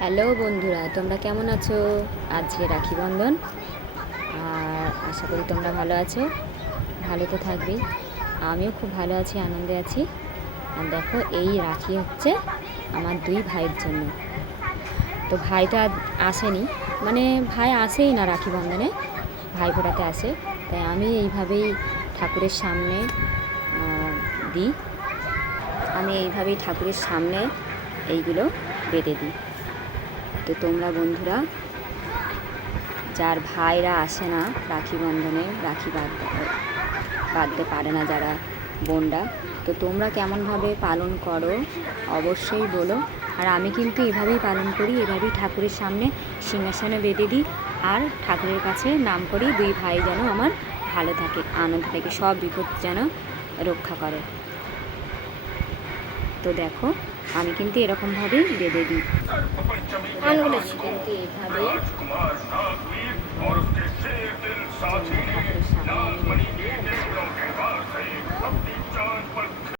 Hello বন্ধুরা, তোমরা কেমন আছো? আজকে রাখি বন্ধন, আর আশা করি তোমরা ভালো আছো। ভালো তো থাকবেই, আমিও খুব ভালো আছি, আনন্দে আছি। আর দেখো, এই রাখি হচ্ছে আমার দুই ভাইয়ের জন্য। তো ভাইটা আসেনি, মানে ভাই আসেই না রাখি বন্ধনে, ভাই ফোটাতে আসে। তাই আমি এইভাবেই ঠাকুরের সামনে দিই। আমি এইভাবেই ঠাকুরের সামনে এইগুলো বেঁধে দিই। তো তোমরা বন্ধুরা, যার ভাইরা আসে না রাখি বন্ধনে, রাখি বাঁধতে পারে না যারা বোনরা, তো তোমরা কেমনভাবে পালন করো অবশ্যই বলো। আর আমি কিন্তু এভাবেই পালন করি, এভাবেই ঠাকুরের সামনে সিংহাসনে বেঁধে দিই, আর ঠাকুরের কাছে নাম করি দুই ভাই যেন আমার ভালো থাকে, আনন্দ থাকে, সব বিপদ যেন রক্ষা করে। তো দেখো, আমি কিন্তু এরকমভাবেই বেঁধে দিই। কিন্তু এভাবেই ঠাকুরের সামনে আমি বেঁধে দিই।